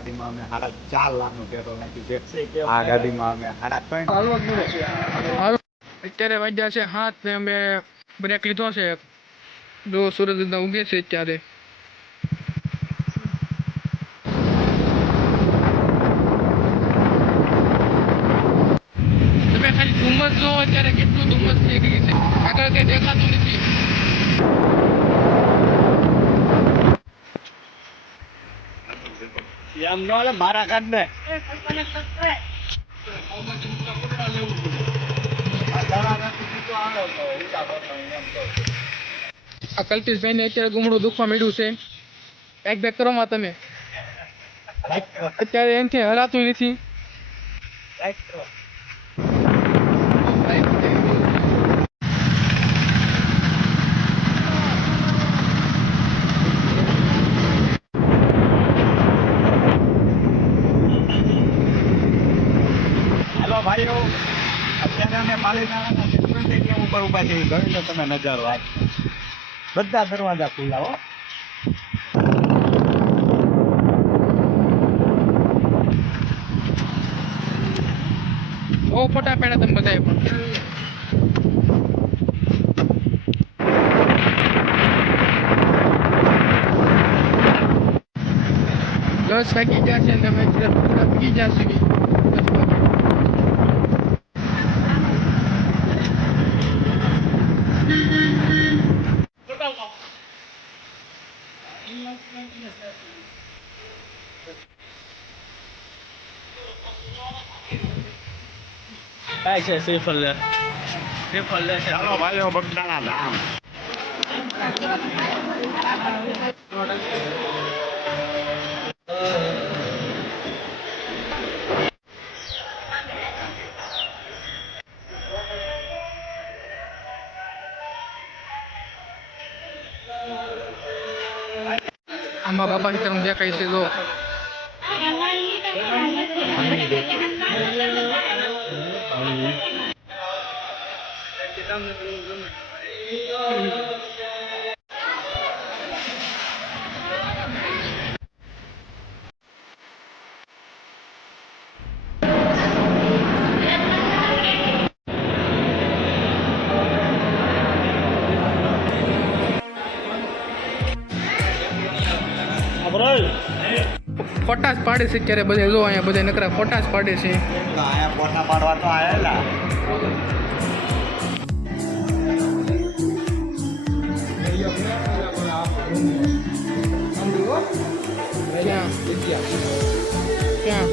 ગાડીમાં અમે 4.5 લાખનું પેટ્રોલ નાખ્યું છે આ ગાડીમાં અમે 3.5 અત્યારે વાગ્યા છે 7 ને અમે બ્રેક લીધો છે જો સૂરજ દાદા ઉગે છે અત્યારે તમે ખાલી ધુમ્મસ જો અત્યારે કેટલું ધુમ્મસ થઈ ગયું છે આગળ કઈ દેખાતું નથી એમ નો લે મારા કાઢ ને આ કલ્પેશભાઈ ને અત્યારે ગુમડું દુખવા મળ્યું છે બેક કરવામાં તમે અત્યારે એમથી હરાતું નથી હેલો ભાઈઓ અત્યારે અમે પાલીતાણાના સ્ટેડિયમ ઉપર ઊભા છીએ જોઈ લો તમે નજારો આ બધા દરવાજા ખુલ્લા હો બહુ ફોટા પડ્યા તમે બધાએ પણ 10 વાગી ગયા છે તમે પી જશે કાંઈ છે શ્રીફળ લે ચાલો ભાઈઓ બગદાણા ધામ આમાં બાપા સીતારામ દેખાય છે જો ફોટા જ પાડે છે અત્યારે બધે જો અહીંયા બધા નકરા ફોટા જ પાડે છે આયા ફોટા પાડવા તો આયેલા ક્યાં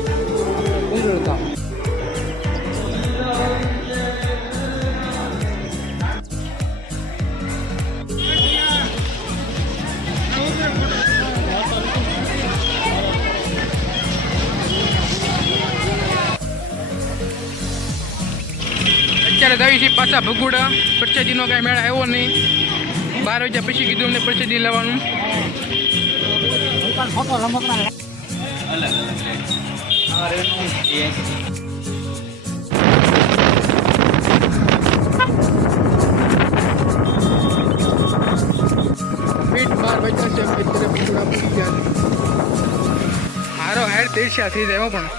અત્યારે આવી છે પાછા ભગુડા પ્રસાદીનો કાંઈ મેળ આવ્યો નહીં 12 વાગ્યા પછી કીધું અમને પ્રસાદી લેવાનું પીઠ 12 વાગ્યા છે અત્યારે ભગુડા પડી ગયા હારો હાર તેરસ્યા થઈ જાય પણ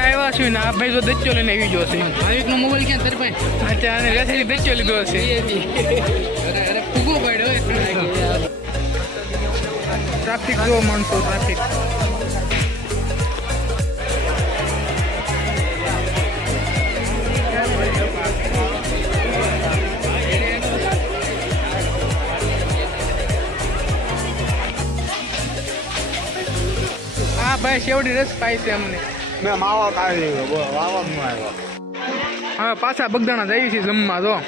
આવ્યા છું ને આ ભાઈ જો દચ્ચો લઈને આવી ગયો છે ભાવિકનો મોબાઈલ ક્યાં તાર ભાઈ અત્યારે રેસેલી દચ્ચો લીધો હશે ફૂગો પડ્યો ટ્રાફિક જો માણસો ટ્રાફિક હા ભાઈ શેવડી રસ પાય છે અમને મેં માવા કાઢી વાવા નું આવ્યો હવે પાછા બગદાણા જઈએ છીએ જમવા તો આ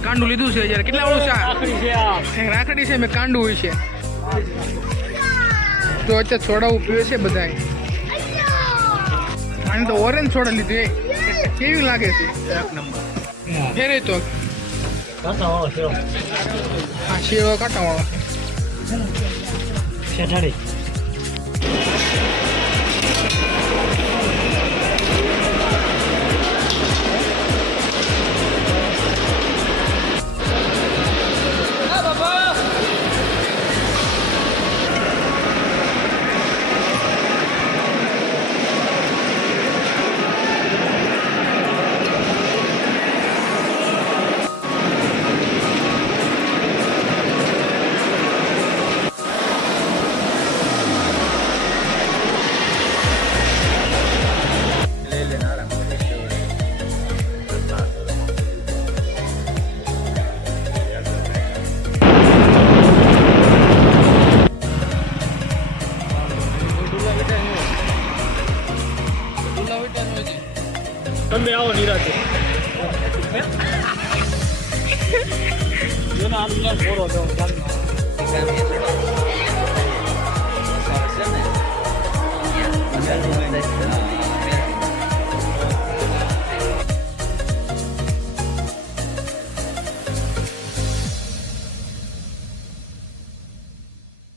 કાંડું લીધું છે જયારે કેટલા વાળું છે રાખડી છે મેં કાંડું હોય છે તો અત્યારે છોડાવું પીવે છે બધા આને તો ઓરેન્જ સોડા લીધું એ કેવી લાગે છે એક નંબર ફેરે તો કાંટા વાળો છે હા સેવા કાંટાવાળો શેઠાડી તમે આવો નિરાતે જેના આટલા ફોરો દો